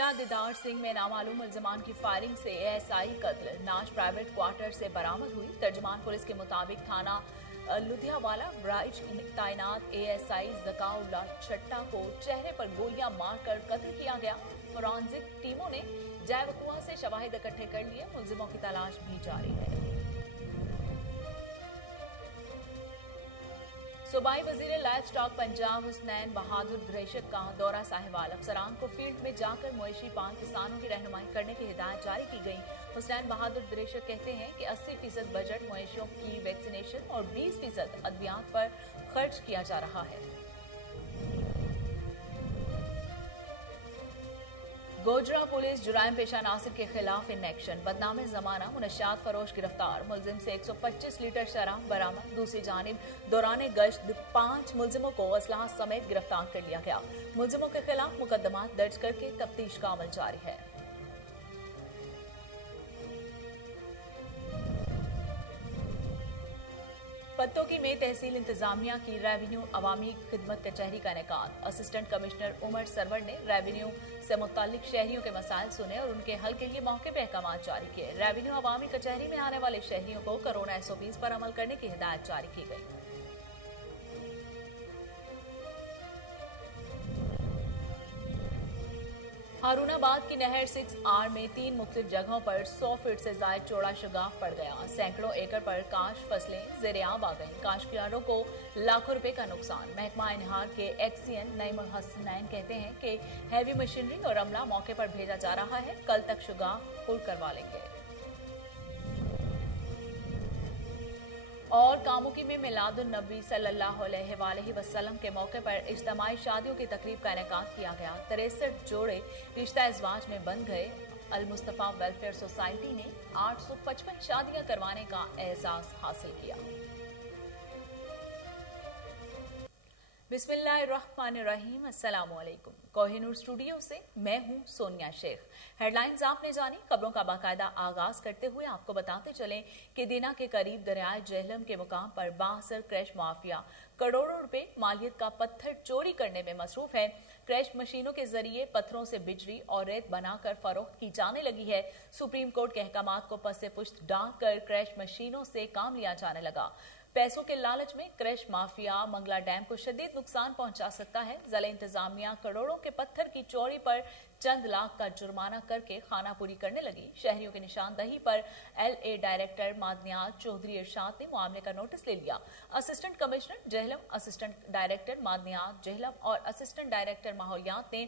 ضلع دیدار سنگھ میں نامعلوم ملزمان کی فائرنگ سے ASI قتل، نعش پرائیویٹ کوارٹر سے برآمد ہوئی۔ ترجمان پولیس کے مطابق تھانہ لدھیاوالا برائج تعینات ASI ذکاء اللہ چھٹا کو چہرے پر گولیاں مار کر قتل کیا گیا۔ فورانزک ٹیموں نے جائے وقوع سے شواہد اکٹھے کر لیے، ملزموں کی تلاش بھی جاری ہے۔ صوبائی وزیر لائف سٹاک پنجاب حسنین بہادر دریشک کا دورہ ساہیوال، افسران کو فیلڈ میں جا کر مویشی پال کسانوں کی رہنمائی کرنے کی ہدایت جاری کی گئی۔ حسنین بہادر دریشک کہتے ہیں کہ 80% بجٹ مویشیوں کی ویکسینیشن اور 20% ادویات پر خرچ کیا جا رہا ہے۔ گوجرا پولیس جرائم پیشہ ناصر کے خلاف ان ایکشن، بدنام زمانہ منشیات فروش گرفتار، ملزم سے 125 لیٹر شراب برآمد۔ دوسری جانب دوران گشت 5 ملزموں کو اسلحہ سمیت گرفتار کر لیا گیا۔ ملزموں کے خلاف مقدمات درج کر کے تفتیش کا عمل جاری ہے۔ پتوکی میں تحصیل انتظامیہ کی ریونیو عوامی خدمت کچہری کا انعقاد، اسسٹنٹ کمشنر عمر سرور نے ریونیو سے متعلق شہریوں کے مسائل سنے اور ان کے حل کے لیے موقع پہ احکامات جاری کیے۔ ریونیو عوامی کچہری میں آنے والے شہریوں کو کورونا SOPs پر عمل کرنے کی ہدایت جاری کی گئی۔ ہارون آباد کی نہر 6R میں 3 مختلف جگہوں پر 100 فٹ سے زائد چوڑا شگاف پڑ گیا، سینکڑوں ایکڑ پر کاشت فصلیں زیر آب آ گئیں، کاشتکاروں کو لاکھوں روپے کا نقصان۔ محکمہ انہار کے ایکسین نعیم الحسنین کہتے ہیں کہ ہیوی مشینری اور عملہ موقع پر بھیجا جا رہا ہے، کل تک شگاف پر کروا لیں گے۔ اور کاموکی میں میلاد النبی صلی اللہ علیہ وآلہ وسلم کے موقع پر اجتماعی شادیوں کی تقریب کا انعقاد کیا گیا۔ 63 جوڑے رشتہ ازواج میں بندھ گئے۔ المصطفیٰ ویلفیئر سوسائٹی نے 855 شادیاں کروانے کا اعزاز حاصل کیا۔ بسم اللہ الرحمن الرحیم، السلام علیکم۔ کوہ نور اسٹوڈیو سے میں ہوں سونیا شیخ۔ ہیڈ لائنز آپ نے جانی، خبروں کا باقاعدہ آغاز کرتے ہوئے آپ کو بتاتے چلیں کہ دینا کے قریب دریائے جہلم کے مقام پر بااثر کریش مافیا کروڑوں روپے مالیت کا پتھر چوری کرنے میں مصروف ہے۔ کریش مشینوں کے ذریعے پتھروں سے بجری اور ریت بنا کر فروخت کی جانے لگی ہے۔ سپریم کورٹ کے احکامات کو پس پشت ڈال کر کریش مشینوں سے کام لیا جانے لگا۔ پیسوں کے لالچ میں کریش مافیا منگلا ڈیم کو شدید نقصان پہنچا سکتا ہے۔ ضلع انتظامیہ کروڑوں کے پتھر کی چوری پر چند لاکھ کا جرمانہ کر کے خانہ پوری کرنے لگی۔ شہریوں کی نشاندہی پر LA ڈائریکٹر معدنیات چودھری ارشاد نے معاملے کا نوٹس لے لیا۔ Assistant commissioner Jhelum, assistant director معدنیات جہلم اور اسسٹنٹ ڈائریکٹر ماحولیات نے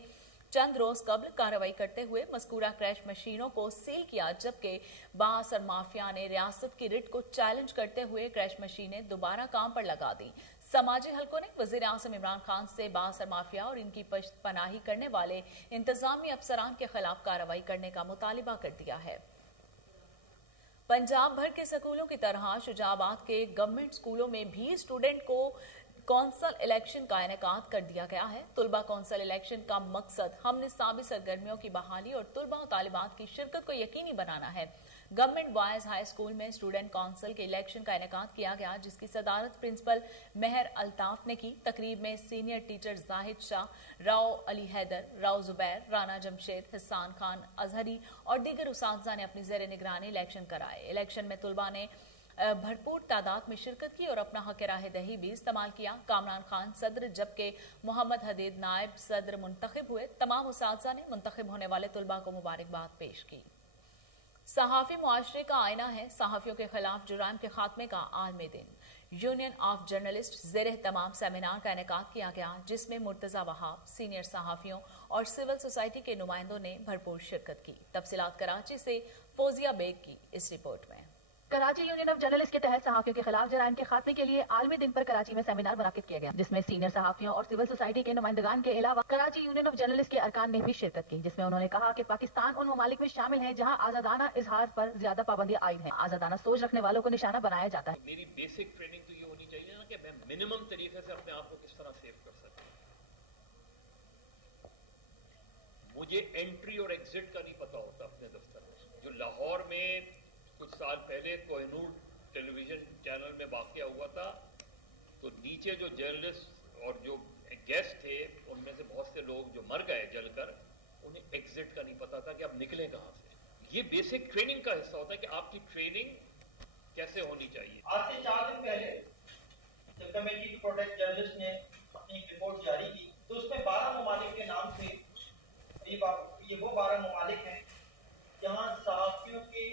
چند روز قبل کارروائی کرتے ہوئے مذکورہ کریش مشینوں کو سیل کیا، جبکہ بااثر مافیا نے ریاست کی رٹ کو چیلنج کرتے ہوئے کریش مشینیں دوبارہ کام پر لگا دیں۔ سماجی حلقوں نے وزیر اعظم عمران خان سے بااثر مافیا اور ان کی پشت پناہی کرنے والے انتظامی افسران کے خلاف کارروائی کرنے کا مطالبہ کر دیا ہے۔ پنجاب بھر کے سکولوں کی طرح شجاع آباد کے گورنمنٹ سکولوں میں بھی اسٹوڈنٹ کو کونسل الیکشن کا انعقاد کر دیا گیا ہے۔ طلبہ کونسل الیکشن کا مقصد ہم نصابی سرگرمیوں کی بحالی اور طلبہ و طالبات کی شرکت کو یقینی بنانا ہے۔ گورنمنٹ بوائز ہائی اسکول میں اسٹوڈنٹ کونسل کے الیکشن کا انعقاد کیا گیا، جس کی صدارت پرنسپل مہر الطاف نے کی۔ تقریب میں سینئر ٹیچر زاہد شاہ، راؤ علی حیدر، راؤ زبیر، رانا جمشید، حسان خان ازہری اور دیگر اساتذہ نے اپنی زیر نگرانی الیکشن کرائے۔ الیکشن میں طلبہ نے بھرپور تعداد میں شرکت کی اور اپنا حق راہ دہی بھی استعمال کیا۔ کامران خان صدر جبکہ محمد حدید نائب صدر منتخب ہوئے۔ تمام اساتذہ نے منتخب ہونے والے طلبہ کو مبارکباد پیش کی۔ صحافی معاشرے کا آئینہ ہے، صحافیوں کے خلاف جرائم کے خاتمے کا عالمی دن۔ یونین آف جرنلسٹ زیر اہتمام سیمینار کا انعقاد کیا گیا، جس میں مرتضی وہاب، سینئر صحافیوں اور سول سوسائٹی کے نمائندوں نے بھرپور شرکت کی۔ تفصیلات کراچی سے فوزیہ بیگ کی اس رپورٹ میں۔ کراچی یونین آف جرنلسٹ کے تحت صحافیوں کے خلاف جرائم کے خاتمے کے لیے عالمی دن پر کراچی میں سیمینار منعقد کیا گیا، جس میں سینئر صحافیوں اور سول سوسائٹی کے نمائندگان کے علاوہ کراچی یونین آف جرنلسٹ کے ارکان نے بھی شرکت کی، جس میں انہوں نے کہا کہ پاکستان ان ممالک میں شامل ہے جہاں آزادانہ اظہار پر زیادہ پابندیاں عائد ہیں، آزادانہ سوچ رکھنے والوں کو نشانہ بنایا جاتا ہے۔ میری بیسک ٹریننگ تو یہ ہونی چاہیے نا کہ میں منیمم طریقے سے اپنے آپ کو کس طرح سیو کر سکتا ہوں۔ مجھے انٹری اور ایگزٹ کا نہیں پتا ہوتا اپنے دفتر میں۔ جو لاہور میں کچھ سال پہلے کوہ نور ٹیلی ویژن چینل میں واقعہ ہوا تھا، تو نیچے جو جرنلسٹ اور جو گیسٹ تھے ان میں سے بہت سے لوگ جو مر گئے جل کر، انہیں एग्जिट का नहीं पता था कि आप निकलें कहाँ से। ये बेसिक ट्रेनिंग का हिस्सा होता है कि आपकी ट्रेनिंग कैसे होनी चाहिए। आज से 4 दिन पहले जब कमेटी टू प्रोटेक्ट जर्नलिस्ट ने अपनी रिपोर्ट जारी की तो उसमें 12 ममालिक के नाम थे। ये वो 12 ममालिक हैं जहाँ सहाफियों के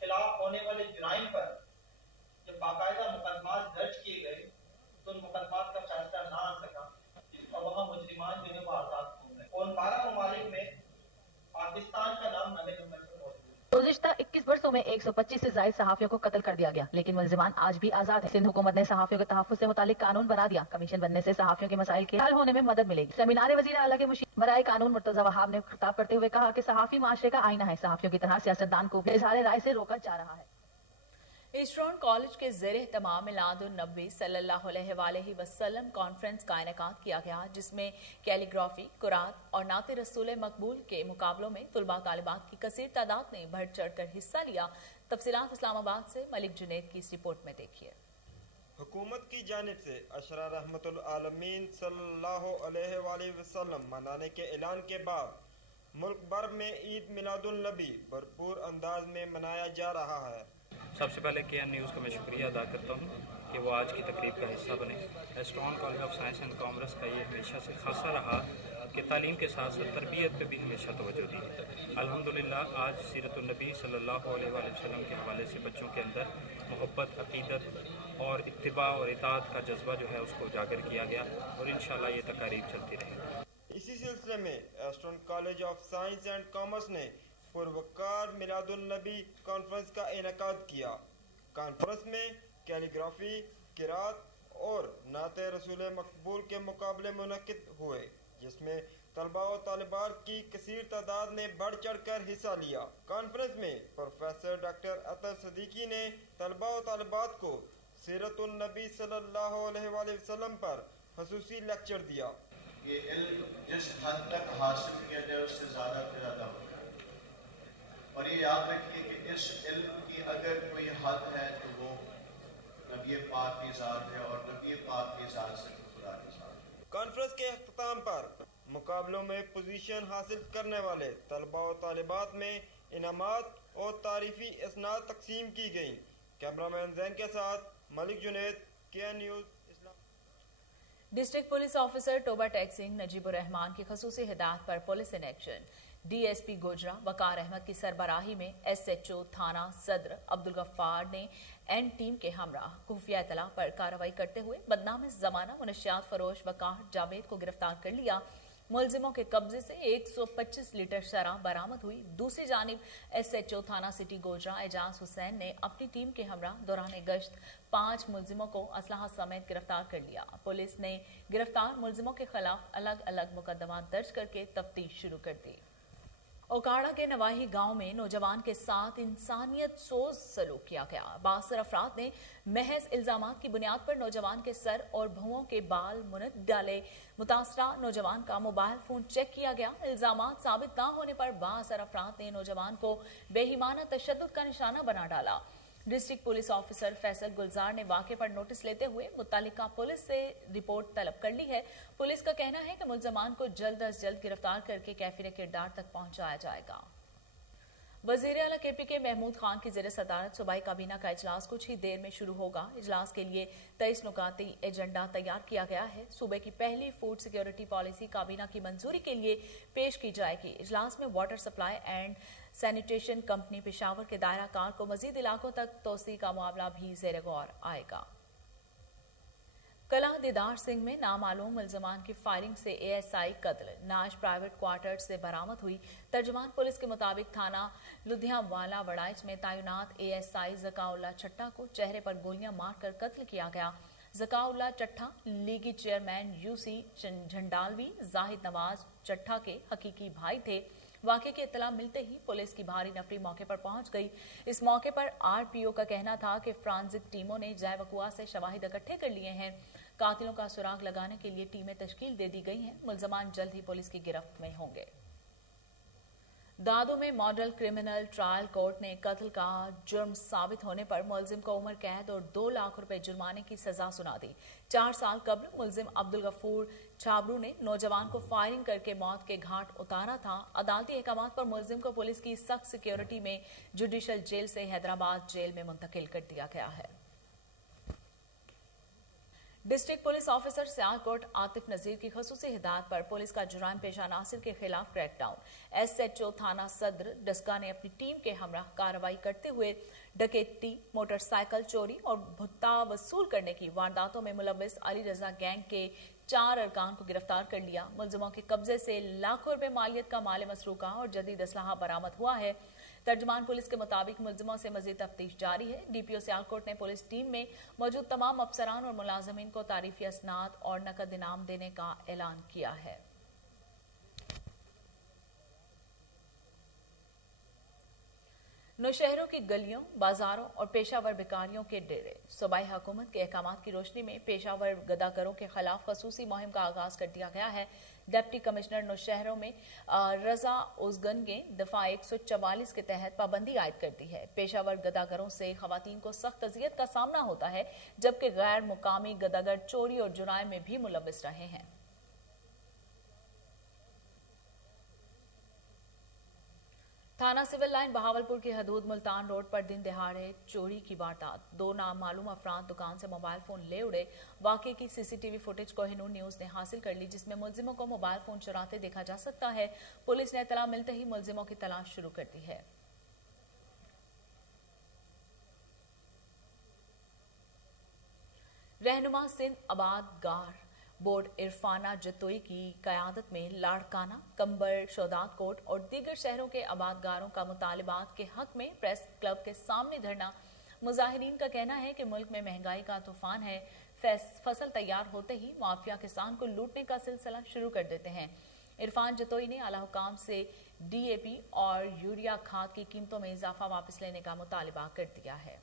खिलाफ होने वाले जुराइम पर जब बाकायदा मुकदमात दर्ज किए गए तो उन मुकदमात का फैसला ना आ सका और वहाँ मुजरिमान जो है वो आजाद हो गए। उन 12 ममालिक में पाकिस्तान का नाम नवे नंबर पर मौजूद है। गुज़िश्ता 21 वर्षों में 125 से ज्यादा सहाफियों को कत्ल कर दिया गया, लेकिन मुलजिमान आज भी आजाद है। सिंध हुकूमत ने सहाफियों के तहफ़्फ़ुज़ से मुतालिक कानून बना दिया। कमीशन बनने से सहाफियों के मसाइल के हल होने में मदद मिलेगी। सेमिनार वज़ीर आला के मुशीर बराए कानून मुर्तज़ा वहाब ने खिताब करते हुए कहा कि सहाफी माशरे का आईना है। सहाफियों की तरह सियासतदान को भी इज़हार राय से रोका जा रहा है। ईस्टर्न कॉलेज के ज़ेरे तमाम मिलादुन नबी सल्लल्लाहु अलैहि वसल्लम कॉन्फ्रेंस का इनेकाद किया गया, जिसमें कैलीग्राफी, कुरात और नाते रसूल मकबूल के मुकाबलों में तुलबा तालिबात की कसीर तादाद ने बढ़ चढ़ कर हिस्सा लिया। तफसीलात इस्लामाबाद से मलिक जुनैद की इस रिपोर्ट में देखिए। हुकूमत की जानिब से अशरा रहमतुल आलमीन सल्लल्लाहु अलैहि वसल्लम मनाने के ऐलान के बाद मुल्क भर में ईद मिलादुन नबी भरपूर अंदाज में मनाया जा रहा है। सबसे पहले KN न्यूज़ का मैं शुक्रिया अदा करता हूँ कि वो आज की तकरीब का हिस्सा बने। Eastern college of science and commerce का ये हमेशा से खासा रहा कि तालीम के साथ साथ तरबियत पे भी हमेशा तवज्जो दी है। अल्हम्दुलिल्लाह आज सीरतुन नबी सल्लल्लाहु अलैहि वसल्लम के हवाले से बच्चों के अंदर मोहब्बत, अकीदत और इत्तिबा और इताअत का जज्बा जो है उसको उजागर किया गया और इंशाअल्लाह ये तकारीब चलती रहेगी। इसी सिलसिले में eastern college of science and commerce ने पुरवकार मिलादुन नबी कॉन्फ्रेंस का इनेकाद किया। कॉन्फ्रेंस में कैलीग्राफी, किरात और नाते रसूल मकबूल के मुकाबले मुनक्किद हुए, जिसमें तलबा और तालिबात की कसीर तादाद ने बढ़ चढ़ कर हिस्सा लिया। कॉन्फ्रेंस में प्रोफेसर डॉक्टर अतर सदीकी ने तलबा और तालिबात को सीरतुन नबी सल्लल्लाहु अलैहि वसल्लम पर खसूसी लेक्चर दिया। ये इल्म जिस हद तक हासिल किया जाए उससे ज़्यादा से ज़्यादा हो, और ये याद रखिए कि इस इल्म की अगर कोई हद है तो वो नबी पाक की ज़ात है और नबी पाक की ज़ात से खुदा की ज़ात है। कॉन्फ्रेंस के अख्ताम पर मुकाबलों में पोजीशन हासिल करने वाले तलबा और तालिबात में इनामात और तारीफी इसनाद तकसीम की गई। कैमरामैन जैन के साथ Malik Junaid, KN news. District police officer Toba Tek Singh Najibur Rehman की खसूसी हिदायत पर police in action. DSP Gojra Waqar Ahmed की सरबराही में SHO थाना सदर अब्दुल गफ्फार ने N टीम के हमराह खुफिया इतला पर कार्रवाई करते हुए बदनाम जमाना मुनशियात फरोश वकार जावेद को गिरफ्तार कर लिया। मुलजिमों के कब्जे से 125 लीटर शराब बरामद हुई। दूसरी जानिब SHO थाना सिटी गोजरा एजाज हुसैन ने अपनी टीम के हमरा दौरान गश्त 5 मुलजिमों को असलहा समेत गिरफ्तार कर लिया। पुलिस ने गिरफ्तार मुलजिमों के खिलाफ अलग अलग मुकदमा दर्ज करके तफ्तीश शुरू कर दी। ओकाड़ा के नवाही गांव में नौजवान के साथ इंसानियत सोज सलूक किया गया। 62 अफराद ने महज इल्जामात की बुनियाद पर नौजवान के सर और भुओं के बाल मुनद डाले। मुतासरा नौजवान का मोबाइल फोन चेक किया गया। इल्जामात साबित न होने पर 62 अफराद ने नौजवान को बेईमाना तशद्दुद का निशाना बना डाला। डिस्ट्रिक्ट पुलिस ऑफिसर फैसल गुलजार ने वाक़े पर नोटिस लेते हुए मुत्तलिका पुलिस से रिपोर्ट तलब कर ली है। पुलिस का कहना है कि मुल्ज़मान को जल्द अज जल्द गिरफ्तार करके कैफिर किरदार तक पहुंचाया जाएगा। वज़ीर आला KPK महमूद खान की ज़ेर सदारत सूबाई काबीना का इजलास कुछ ही देर में शुरू होगा। इजलास के लिए 23 नुकाती एजेंडा तैयार किया गया है। सूबे की पहली फूड सिक्योरिटी पॉलिसी काबीना की मंजूरी के लिए पेश की जाएगी। इजलास में water supply and sanitation company Peshawar के दायरा कार को मजीद इलाकों तक तोसी का मामला भी ज़ेर गौर आएगा। कला दीदार सिंह में नामालूम मुल्ज़मान की फायरिंग से ASI कत्ल, नाश प्राइवेट क्वार्टर से बरामद हुई। तर्जुमान पुलिस के मुताबिक थाना लुधियावाला वड़ाइच में तैनात ASI ज़काउल्लाह चट्टा को चेहरे पर गोलियां मारकर कत्ल किया गया। ज़काउल्लाह चट्टा लीगी चेयरमैन UC झंडालवी जाहिद नवाज चट्टा के हकीकी भाई थे। वाक़े की इत्तला मिलते ही पुलिस की भारी नफरी मौके पर पहुंच गई। इस मौके पर RPO का कहना था कि फ्रांसिक टीमों ने जय वकुआ से शवाहिद इकट्ठे कर लिए हैं। कातिलों का सुराग लगाने के लिए टीमें तश्कील दे दी गई हैं। मुल्ज़मान जल्द ही पुलिस की गिरफ्त में होंगे। दादू में मॉडल क्रिमिनल ट्रायल कोर्ट ने कत्ल का जुर्म साबित होने पर मुलजिम को उम्र कैद और 2 लाख रुपए जुर्माने की सजा सुना दी। 4 साल कबल मुलजिम अब्दुल गफूर छाबरू ने नौजवान को फायरिंग करके मौत के घाट उतारा था। अदालती अहकामात पर मुलजिम को पुलिस की सख्त सिक्योरिटी में जुडिशल जेल से हैदराबाद जेल में मुंतकिल कर दिया गया है। District police officer Sialkot Atif Nazir की खसूसी हिदायत पर पुलिस का जुराइम पेशा नासिर के खिलाफ क्रैकडाउन। SHO थाना सदर डस्का ने अपनी टीम के हमरा कार्रवाई करते हुए डकैती, मोटरसाइकिल चोरी और भुट्टा वसूल करने की वारदातों में मुलव्विस अली रजा गैंग के 4 अरकान को गिरफ्तार कर लिया। मुलजिमों के कब्जे से लाखों रुपए मालियत का माल मसरूका और जदीद असलहा बरामद हुआ है। तर्जुमान पुलिस के मुताबिक मुलजिमों से मजीद तफ्तीश जारी है। DPO सियालकोट ने पुलिस टीम में मौजूद तमाम अफसरान और मुलाजमीन को तारीफी असनाद और नकद इनाम देने का ऐलान किया है। नौशहरों की गलियों, बाजारों और पेशावर भिखारियों के डेरे। सूबाई हुकूमत के अहकामात की रोशनी में पेशावर गदागरों के खिलाफ खसूसी मुहिम का आगाज कर दिया गया है। डिप्टी कमिश्नर नौशहरों में रजा उजगन ने दफा 144 के तहत पाबंदी आयद कर दी है। पेशावर गदागरों से खवातीन को सख्त अजियत का सामना होता है, जबकि गैर मुकामी गदागर चोरी और जुराइम में भी मुलव्विस रहे हैं। थाना सिविल लाइन बहावलपुर की हदूद मुल्तान रोड पर दिन दिहाड़े चोरी की वारदात। 2 नामालूम अफराद दुकान से मोबाइल फोन ले उड़े। वाकये की CCTV फुटेज कोहिनूर न्यूज ने हासिल कर ली, जिसमें मुलजिमों को मोबाइल फोन चुराते देखा जा सकता है। पुलिस ने इत्तला मिलते ही मुलजिमों की तलाश शुरू कर दी है। रहनुमा सिंध आबाद गार बोर्ड इरफाना जतोई की कयादत में लाड़काना, कंबर, शोदात कोट और दीगर शहरों के आबादगारों का मुतालिबात के हक में प्रेस क्लब के सामने धरना। मुजाहिरीन का कहना है कि मुल्क में महंगाई का तूफान है। फसल तैयार होते ही माफिया किसान को लूटने का सिलसिला शुरू कर देते हैं। इरफान जतोई ने आला हुकाम से DAP और यूरिया खाद की कीमतों में इजाफा वापस लेने का मुतालिबा कर दिया है।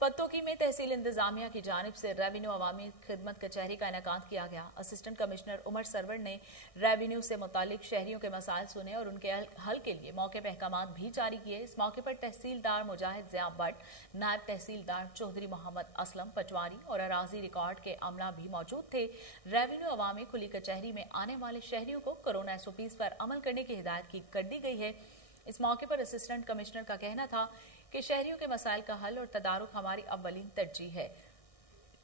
पत्तोकी में तहसील इंतजामिया की जानिब से रेवेन्यू अवामी खिदमत कचहरी का इनेकाद किया गया। असिस्टेंट कमिश्नर उमर सरवर ने रेवेन्यू से मुतालिक शहरियों के मसाइल सुने और उनके हल के लिए मौके पर अहकामात भी जारी किए। इस मौके पर तहसीलदार मुजाहिद ज़िया भट्ट, नायब तहसीलदार चौधरी मोहम्मद असलम पटवारी और अराजी रिकॉर्ड के अमला भी मौजूद थे। रेवेन्यू अवामी खुली कचहरी में आने वाले शहरियों को कोरोना SOPs पर अमल करने की हिदायत कर दी गई है। इस मौके पर असिस्टेंट कमिश्नर का कहना था कि शहरियों के मसाइल का हल और तदारुक हमारी अव्वलीन तरजीह है।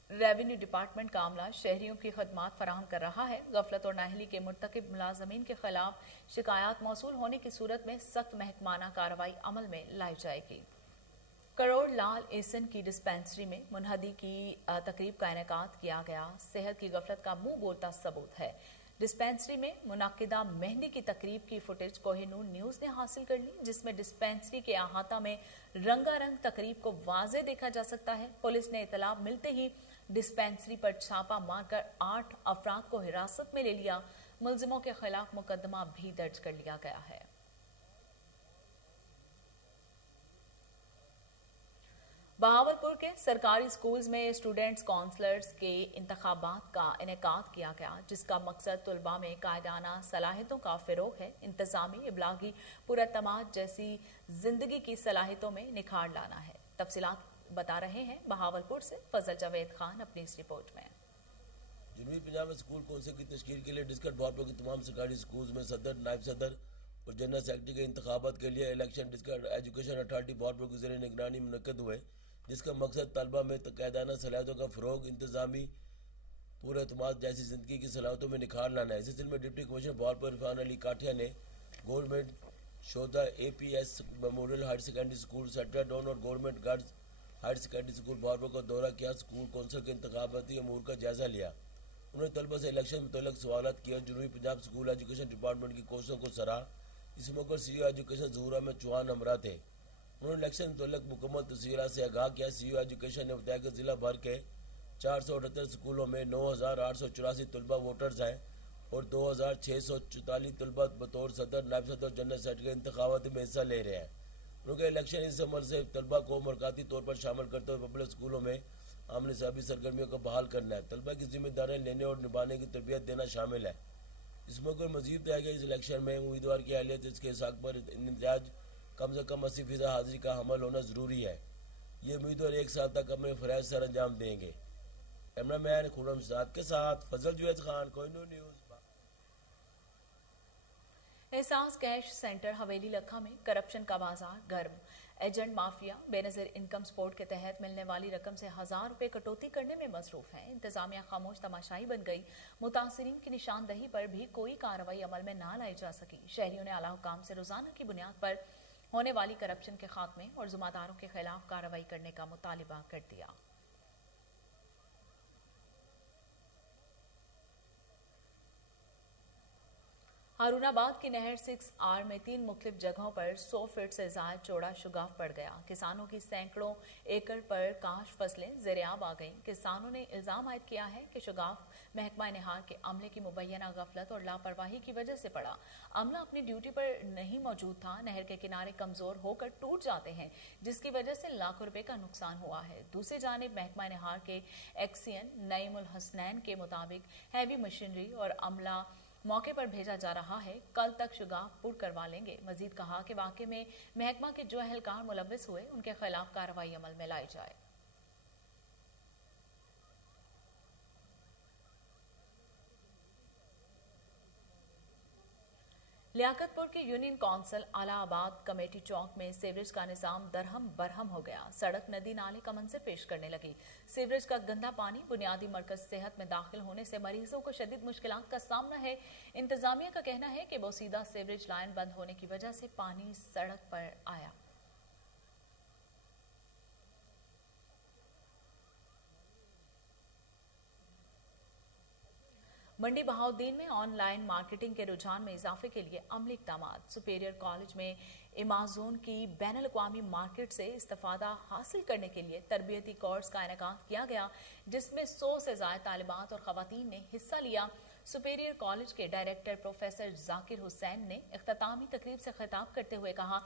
रेवेन्यू डिपार्टमेंट का अमला शहरियों की खदमात फराहम कर रहा है। गफलत और नाअहली के मुर्तकिब मुलाजमीन के खिलाफ शिकायत मौसूल होने की सूरत में सख्त महकमाना कार्रवाई अमल में लाई जाएगी। करोड़ लाल एसन की डिस्पेंसरी में मुनहदी की तकरीब का इनेकाद किया गया। सेहत की गफलत का मुंह बोलता सबूत है। डिस्पेंसरी में मुनाकिदा मेहंदी की तकरीब की फुटेज कोहिनूर न्यूज ने हासिल कर ली, जिसमें डिस्पेंसरी के अहाता में रंगारंग तकरीब को वाज़े देखा जा सकता है। पुलिस ने इतला मिलते ही डिस्पेंसरी पर छापा मारकर 8 अफराद को हिरासत में ले लिया। मुलजिमों के खिलाफ मुकदमा भी दर्ज कर लिया गया है। बहावलपुर के सरकारी स्कूल्स में स्टूडेंट्स काउंसलर्स के इंतखाबात का इनेकाद किया गया, जिसका मकसद तलबा में कायदाना सलाहियतों का फ़रोग़ है। इंतज़ामी, इब्लागी, पुरअतमाद जैसी जिंदगी की सलाहियतों में निखार लाना है। तफसीलात बता रहे हैं बहावलपुर से फजल जावेद खान अपनी इस रिपोर्ट में। जनूबी पंजाब में स्कूल कौंसिल की तश्कील के लिए डिस्ट्रिक्ट बहावलपुर के तमाम सरकारी स्कूल्स में सदर, नायब सदर और जनरल सेक्रेटरी के इंतखाबात के लिए election district education authority Bahawalpur की ज़रिए निगरानी मुनक्कद हुए, जिसका मकसद तलबा में कायदाना सलाहियतों का फ़रोग़, इंतज़ामी, पुरअतमाद जैसी ज़िंदगी की सलाहियतों में निखार लाना है। इस सिलसिले में डिप्टी कमिश्नर बहावलपुर इरफान अली काठिया ने गवर्नमेंट शोधा APS memorial higher secondary school sector down और government girls higher secondary school Bahawalpur का दौरा किया। स्कूल कौंसिल के इंतखाबाती अमूर का जायजा लिया। उन्होंने तलबा से इलेक्शन मुतल्लिक़ सवालात किए और जनूबी पंजाब स्कूल एजुकेशन डिपार्टमेंट की कोशिशों को सराहा। इस मौके पर CEO एजुकेशन ज़हूरा में चौहान हमरा थे। उन्होंने इलेक्शन मुतल्लिक़ मुकम्मल तस्वीरात से आगाह किया। CEO एजुकेशन ने बताया कि ज़िला भर के 478 स्कूलों में 9,884 तलबा वोटर्स हैं और 2,644 तलबा बतौर सदर, नायब सदर और जनरल सेक्रेटरी के इंतखाबात में हिस्सा ले रहे हैं। उन्होंने इलेक्शन इस अमल से तलबा को मरकज़ी तौर पर शामिल करते हुए पब्लिक स्कूलों में عام نصابی سرگرمیوں کو بحال کرنا ہے. طلبہ کی ذمہ داریاں لینے اور نبھانے کی تربیت دینا شامل ہے. اس موقع پر مزید بتایا گیا اس الیکشن میں امیدوار کی اہلیت اس کے حق پر امتیاز کم سے کم 80% حاضری کا حمل ہونا ضروری ہے. یہ امیدوار 1 سال تک اپنے فرائض سر انجام دیں گے. کیمرہ مین خورم شاد کے ساتھ فضل جوید خان، کوہ نور نیوز. احساس کیش سینٹر حویلی لکھا میں کرپشن کا بازار گرم. ایجنٹ مافیا بے نظر انکم سپورٹ کے تحت ملنے والی رقم سے 1000 روپے کٹوتی کرنے میں مصروف ہیں. انتظامیہ خاموش تماشائی بن گئی. متاثرین کی نشاندہی پر بھی کوئی کارروائی عمل میں نہ لائی جا سکی. شہریوں نے اعلیٰ حکام سے روزانہ کی بنیاد پر ہونے والی کرپشن کے خاتمے اور ذمہ داروں کے خلاف کارروائی کرنے کا مطالبہ کر دیا. ہارون آباد کی نہر 6R میں 3 مختلف جگہوں پر 100 فٹ سے زائد چوڑا شگاف پڑ گیا. کسانوں کی سینکڑوں ایکڑ پر کاشت فصلیں زیرآب آ گئیں. کسانوں نے الزام عائد کیا ہے کہ شگاف محکمہ نہار کے عملے کی مبینہ غفلت اور لاپرواہی کی وجہ سے پڑا. عملہ اپنی ڈیوٹی پر نہیں موجود تھا. نہر کے کنارے کمزور ہو کر ٹوٹ جاتے ہیں جس کی وجہ سے لاکھوں روپے کا نقصان ہوا ہے. دوسری جانب محکمہ نہار کے ایکسین نعیم الحسنین کے مطابق ہیوی مشینری اور عملہ موقع پر بھیجا جا رہا ہے. کل تک شگاف پر کروا لیں گے. مزید کہا کہ واقعے میں محکمہ کے جو اہلکار ملوث ہوئے ان کے خلاف کارروائی عمل میں لائی جائے. لیاقت پور کے یونین کونسل اعلی آباد کمیٹی چوک میں سیوریج کا نظام درہم برہم ہو گیا. سڑک ندی نالے کا منظر پیش کرنے لگی. سیوریج کا گندا پانی بنیادی مرکز صحت میں داخل ہونے سے مریضوں کو شدید مشکلات کا سامنا ہے. انتظامیہ کا کہنا ہے کہ بوسیدہ سیوریج لائن بند ہونے کی وجہ سے پانی سڑک پر آیا. منڈی بہاؤدین میں آن لائن مارکیٹنگ کے رجحان میں اضافے کے لیے عملی اقدامات. سپیریئر کالج میں ایمیزون کی بین الاقوامی مارکیٹ سے استفادہ حاصل کرنے کے لیے تربیتی کورس کا انعقاد کیا گیا جس میں 100 سے زائد طالبات اور خواتین نے حصہ لیا. سپیریئر کالج کے ڈائریکٹر پروفیسر ذاکر حسین نے اختتامی تقریب سے خطاب کرتے ہوئے کہا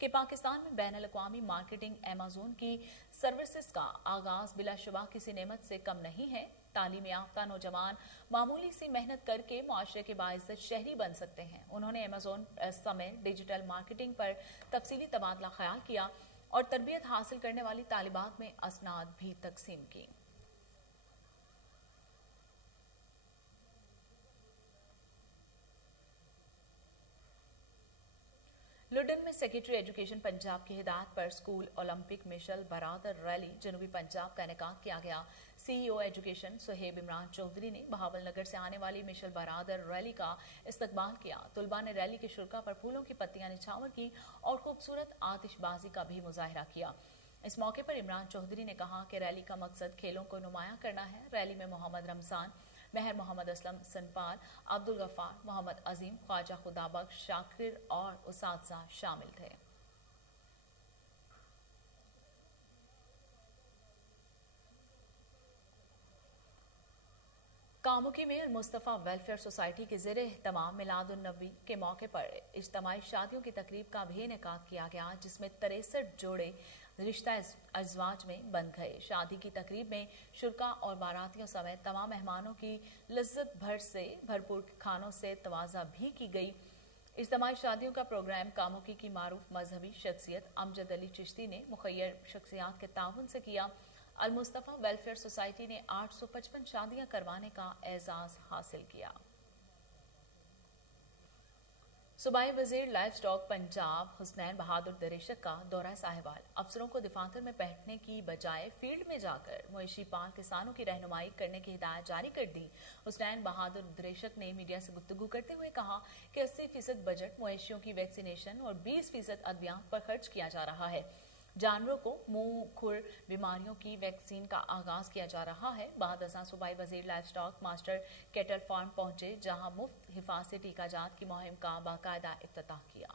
کہ پاکستان میں بین الاقوامی مارکیٹنگ ایمیزون کی سروسز کا آغاز بلا شبہ کسی نعمت سے کم نہیں ہے. تعلیم یافتہ نوجوان معمولی سی محنت کر کے معاشرے کے باعزت شہری بن سکتے ہیں. انہوں نے ایمیزون سمیت ڈیجیٹل مارکیٹنگ پر تفصیلی تبادلہ خیال کیا اور تربیت حاصل کرنے والی طالبات میں اسناد بھی تقسیم کی. لڈن میں سیکریٹری ایجوکیشن پنجاب کی ہدایت پر اسکول اولمپک مشل برادر ریلی جنوبی پنجاب کا انعقاد کیا گیا. سی ای او ایجوکیشن سہیب عمران چودھری نے بہاول نگر سے آنے والی مشل برادر ریلی کا استقبال کیا. طلباء نے ریلی کے شرکا پر پھولوں کی پتیاں نچھاور کی اور خوبصورت آتش بازی کا بھی مظاہرہ کیا. اس موقع پر عمران چودھری نے کہا کہ ریلی کا مقصد کھیلوں کو نمایاں کرنا ہے. ریلی میں محمد رمضان، مہر محمد اسلم سنپال، عبدالغفار، محمد عظیم، خواجہ خدا بخش، شاکر اور اساتذہ شامل تھے. کاموکی میں المصطفیٰ ویلفیئر سوسائٹی کے زیر اہتمام میلاد النبی کے موقع پر اجتماعی شادیوں کی تقریب کا بھی انعقاد کیا گیا جس میں 63 جوڑے رشتہ ازواج میں بن گئے. شادی کی تقریب میں شرکا اور باراتیوں سمیت تمام مہمانوں کی لذت بھرپور کھانوں سے توازہ بھی کی گئی. اجتماعی شادیوں کا پروگرام کاموکی کی معروف مذہبی شخصیت امجد علی چشتی نے مخیر شخصیات کے تعاون سے کیا. المصطفیٰ ویلفیئر سوسائٹی نے 855 شادیاں کروانے کا اعزاز حاصل کیا. صوبائی وزیر لائف سٹاک پنجاب حسنین بہادر دریشک کا دورہ ساہیوال. افسروں کو دفاتر میں بیٹھنے کی بجائے فیلڈ میں جا کر مویشی پال کسانوں کی رہنمائی کرنے کی ہدایت جاری کر دی. حسنین بہادر دریشک نے میڈیا سے گفتگو کرتے ہوئے کہا کہ 80% بجٹ مویشیوں کی ویکسینیشن اور 20% ادویات پر خرچ کیا جا رہا ہے. جانوروں کو منہ کھر بیماریوں کی ویکسین کا آغاز کیا جا رہا ہے. بعد ازاں صوبائی وزیر life stock master Cattell form پہنچے جہاں مفت حفاظتی ٹیکہ جات کی مہم کا باقاعدہ افتتاح کیا.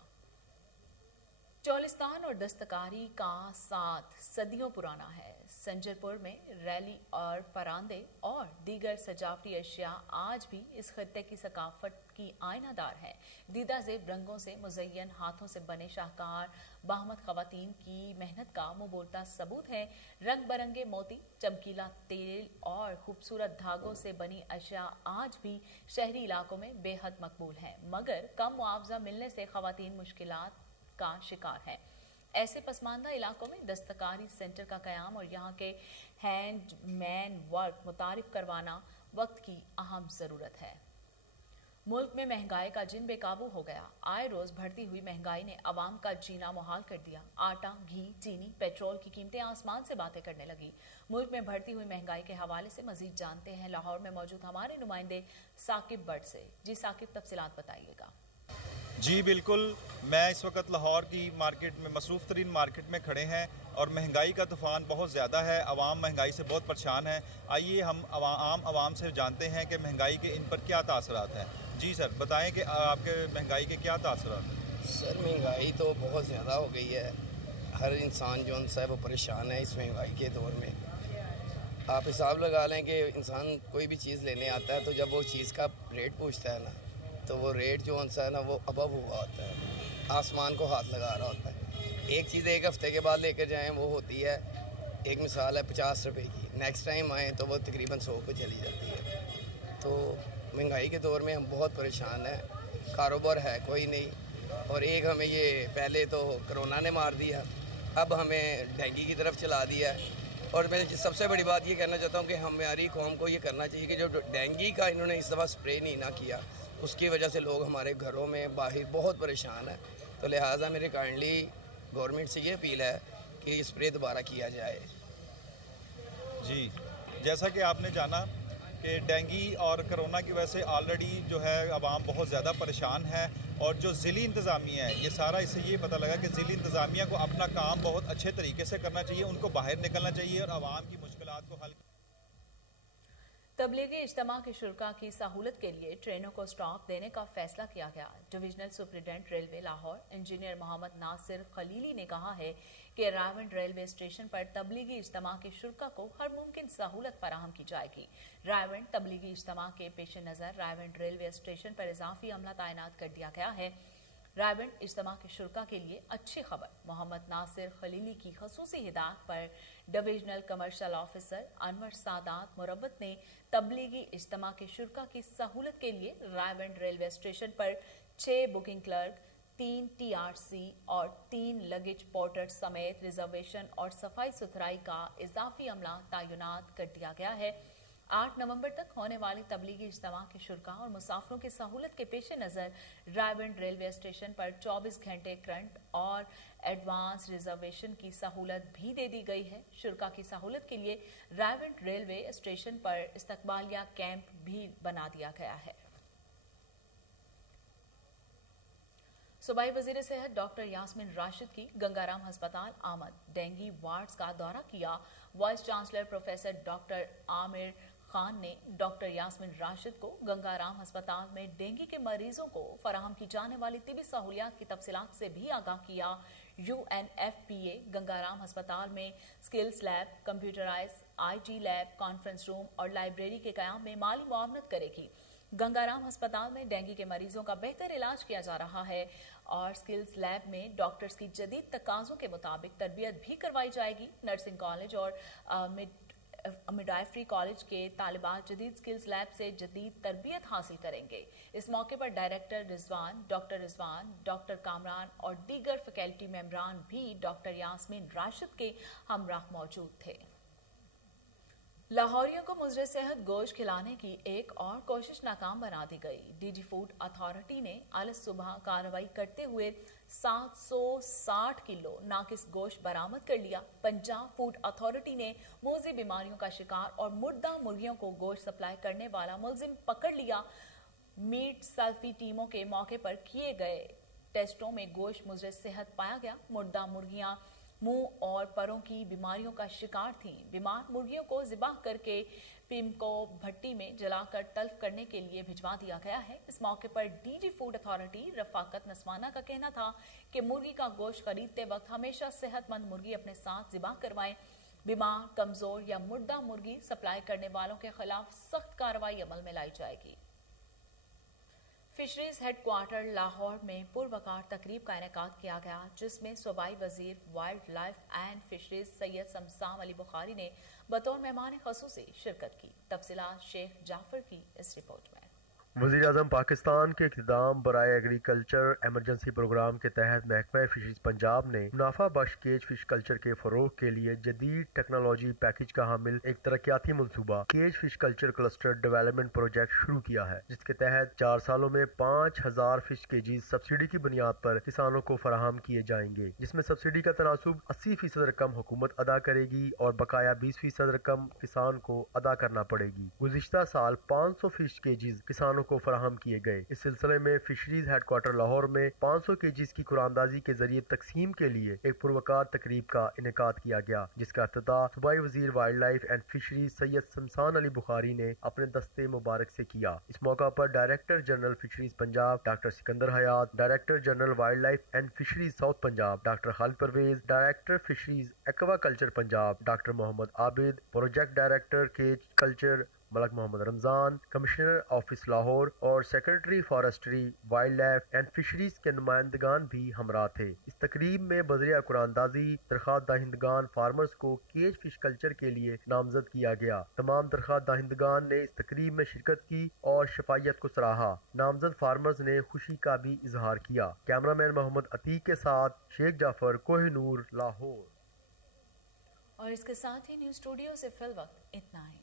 चौलिस्तान और दस्तकारी का साथ सदियों पुराना है। संजरपुर में रैली और परांदे और दीगर सजावटी अशिया आज भी इस खत्ते की सकाफत की आईनादार हैं। दीदा ज़ेब रंगों से मुज़य्यन हाथों से बने शाहकार बाहमद ख़वातीन की मेहनत का मुँह बोलता सबूत है। रंग बरंगे मोती, चमकीला तेल और खूबसूरत धागों से बनी अशिया आज भी शहरी इलाकों में बेहद मकबूल हैं, मगर कम मुआवजा मिलने से ख़वातीन मुश्किलात का शिकार है। ऐसे पसमानदा इलाकों में दस्तकारी सेंटर का कयाम और यहाँ के हैंडमैन वर्क मुतारिफ करवाना वक्त की अहम ज़रूरत है। मुल्क में महंगाई का जिन बेकाबू हो गया। आए रोज बढ़ती हुई महंगाई ने अवाम का जीना मुहाल कर दिया। आटा, घी, चीनी, पेट्रोल की कीमतें आसमान से बातें करने लगी। मुल्क में बढ़ती हुई महंगाई के हवाले से मजीद जानते हैं लाहौर में मौजूद हमारे नुमाइंदे साकिब बट से। जी साकिब, तफसीलात बताइएगा। जी बिल्कुल, मैं इस वक्त लाहौर की मार्केट में, मसरूफ़ तरीन मार्केट में खड़े हैं और महंगाई का तूफ़ान बहुत ज़्यादा है। आवाम महंगाई से बहुत परेशान है। आइए हम आम आवाम से जानते हैं कि महंगाई के इन पर क्या तासरात हैं। जी सर, बताएं कि आपके महंगाई के क्या तासरात हैं। सर, महंगाई तो बहुत ज़्यादा हो गई है। हर इंसान जो है वो परेशान है इस महंगाई के दौर में। आप हिसाब लगा लें कि इंसान कोई भी चीज़ लेने आता है तो जब वो चीज़ का रेट पूछता है ना, तो वो रेट जो है ना वो अबव हुआ होता है, आसमान को हाथ लगा रहा होता है। एक चीज़ एक हफ्ते के बाद लेकर जाएं वो होती है, एक मिसाल है 50 रुपए की, नेक्स्ट टाइम आएँ तो वो तकरीबन 100 को चली जाती है। तो महंगाई के दौर में हम बहुत परेशान हैं, कारोबार है कोई नहीं। और एक हमें ये पहले तो कोरोना ने मार दिया, अब हमें डेंगू की तरफ चला दिया है। और मैं सबसे बड़ी बात ये कहना चाहता हूँ कि हमारी कौम को ये करना चाहिए कि जो डेंगू का इन्होंने इस दफ़ा स्प्रे नहीं ना किया, उसकी वजह से लोग हमारे घरों में बाहर बहुत परेशान हैं। तो लिहाजा मेरे काइंडली गवर्नमेंट से ये अपील है कि स्प्रे दोबारा किया जाए। जी, जैसा कि आपने जाना कि डेंगू और कोरोना की वजह से ऑलरेडी जो है आवाम बहुत ज़्यादा परेशान है। और जो ज़िली इंतज़ामिया है, ये सारा इससे ये पता लगा कि ज़िली इंतज़ामिया को अपना काम बहुत अच्छे तरीके से करना चाहिए, उनको बाहर निकलना चाहिए और आवाम की मुश्किलात को हल। तबलीगी इज्तिमा की शुरा की सहूलत के लिए ट्रेनों को स्टॉप देने का फैसला किया गया। Divisional superintendent railway Lahore engineer Mohammad Nasir Khalili ने कहा है कि रायवंड रेलवे स्टेशन पर तबलीगी इज्तिमा की शुरा को हर मुमकिन सहूलत फराहम की जाएगी। रायवंड तबलीगी इज्तिमा के पेश नज़र रायवंड रेलवे स्टेशन पर इजाफी अमला तैनात कर दिया गया है। रायवंड इज्तिमा के शुरा के लिए अच्छी खबर। मोहम्मद नासिर खलीली की खसूसी हिदायत पर divisional commercial officer Anwar Sadat Marwat ने तबलीगी इज्तिमा के शुरा की सहूलत के लिए रायवंड रेलवे स्टेशन पर 6 बुकिंग क्लर्क, 3 TRC और 3 लगेज पोर्टर समेत रिजर्वेशन और सफाई सुथराई का इजाफी अमला तैनात कर दिया गया है। 8 नवंबर तक होने वाली तबलीगी इज्तिमा के शुरा और मुसाफिरों की सहूलत के पेश नज़र रायवंड रेलवे स्टेशन पर 24 घंटे करंट और एडवांस रिजर्वेशन की सहूलत भी दे दी गई है। शुरा की सहूलत के लिए रायवंड रेलवे स्टेशन पर इस्तकबालिया कैंप भी बना दिया गया है। सूबाई वजीर सेहत डॉक्टर यास्मीन राशिद की गंगाराम अस्पताल आमद। डेंगू वार्ड्स का दौरा किया। Vice chancellor professor doctor Aamir Khan ने डॉक्टर यास्मीन राशिद को गंगाराम अस्पताल में डेंगू के मरीजों को फराहम की जाने वाली तिबी सहूलियात की तफसीलात से भी आगाह किया। UNFPA गंगाराम अस्पताल में skills lab, computerise IT lab, conference room और लाइब्रेरी के कयाम में माली मुआवनत करेगी। गंगाराम अस्पताल में डेंगू के मरीजों का बेहतर इलाज किया जा रहा है और स्किल्स लैब में डॉक्टर्स की जदीद तकाज़ों के मुताबिक तरबियत भी करवाई जाएगी। नर्सिंग कॉलेज और मिडवाइफरी कॉलेज के तालिबात जदीद स्किल्स लैब से जदीद तरबियत हासिल करेंगे। इस मौके पर डायरेक्टर रिजवान, डॉक्टर कामरान और दीगर फैकल्टी मेंबरान भी डॉक्टर यास्मीन राशिद के हमराह मौजूद थे। लाहौरियों को मुजरे सेहत गोश्त खिलाने की एक और कोशिश नाकाम बना दी गई। DG फूड अथॉरिटी ने आज सुबह कार्रवाई करते हुए 760 किलो नाकिस गोश्त बरामद कर लिया। पंजाब फूड अथॉरिटी ने मोज़ी बीमारियों का शिकार और मुर्दा मुर्गियों को गोश्त सप्लाई करने वाला मुलजिम पकड़ लिया। मीट सेल्फी टीमों के मौके पर किए गए टेस्टों में गोश्त मुजरे सेहत पाया गया। मुर्दा मुर्गियां मुंह और परों की बीमारियों का शिकार थीं। बीमार मुर्गियों को ज़िबाह करके स्पीम को भट्टी में जलाकर तल्फ करने के लिए भिजवा दिया गया है। इस मौके पर डीजी फूड अथॉरिटी रफाकत नस्वाना का कहना था कि मुर्गी का गोश्त खरीदते वक्त हमेशा सेहतमंद मुर्गी अपने साथ ज़िबा करवाएं। बीमार, कमजोर या मुर्दा मुर्गी सप्लाई करने वालों के खिलाफ सख्त कार्रवाई अमल में लाई जाएगी। फिशरीज हेडक्वार्टर लाहौर में पुरवकार तकरीब का इनेकाद किया गया, जिसमें सूबाई वजीर wildlife and fisheries Syed Samsam Ali Bukhari ने बतौर मेहमान खसूसी शिरकत की। तफसीलात शेख जाफर की इस रिपोर्ट में। वज़ीर आज़म पाकिस्तान के इक़्तिदाम बराए एग्रीकल्चर एमरजेंसी प्रोग्राम के तहत महकमा फिशरीज पंजाब ने मुनाफा बख्श केज फिश कल्चर के फरोग के लिए जदीद टेक्नोलॉजी पैकेज का हामिल एक तरक्याती मनसूबा cage fish culture cluster development project शुरू किया है, जिसके तहत 4 सालों में 5000 फिश केजीज सब्सिडी की बुनियाद पर किसानों को फराहम किए जाएंगे, जिसमें सब्सिडी का तनासुब 80% रकम हुकूमत अदा करेगी और बकाया 20% रकम किसान को अदा करना पड़ेगी। गुज़िश्ता साल 500 फिश केजीज किसानों को फराहम किए गए। इस सिलसिले में फिशरीज हेडक्वार्टर लाहौर में 500 केजीज की कुरानदाजी के जरिए तकसीम के लिए एक पुरवकार तकरीब का इनेकाद किया गया, जिसका इफ्तिताह सूबाई वजीर wildlife and fisheries Syed Samsam Ali Bukhari ने अपने दस्ते मुबारक से किया। इस मौका पर director general fisheries Punjab doctor Sikandar Hayat, director general wildlife and fisheries south Punjab doctor Khalid Pervez, director fisheries aquaculture Punjab doctor Mohammad Abid, project director cage culture Malik Mohammad Ramzan, commissioner office Lahore और secretary forestry wildlife and fisheries के नुमाइंदगान भी हमरा थे। इस तकरीब में बजरिया कुरानदाजी दरख्वास्त दहिंदगान फार्मर्स को केज फिश कल्चर के लिए नामजद किया गया। तमाम दरख्वास्त दहिंदगान ने इस तकरीब में शिरकत की और शफायत को सराहा। नामजद फार्मर्स ने खुशी का भी इजहार किया। कैमरामैन मोहम्मद अतीक के साथ शेख जाफर, कोहिनूर, लाहौर। और इसके साथ ही न्यूज स्टूडियो से फिल वक्त इतना ही।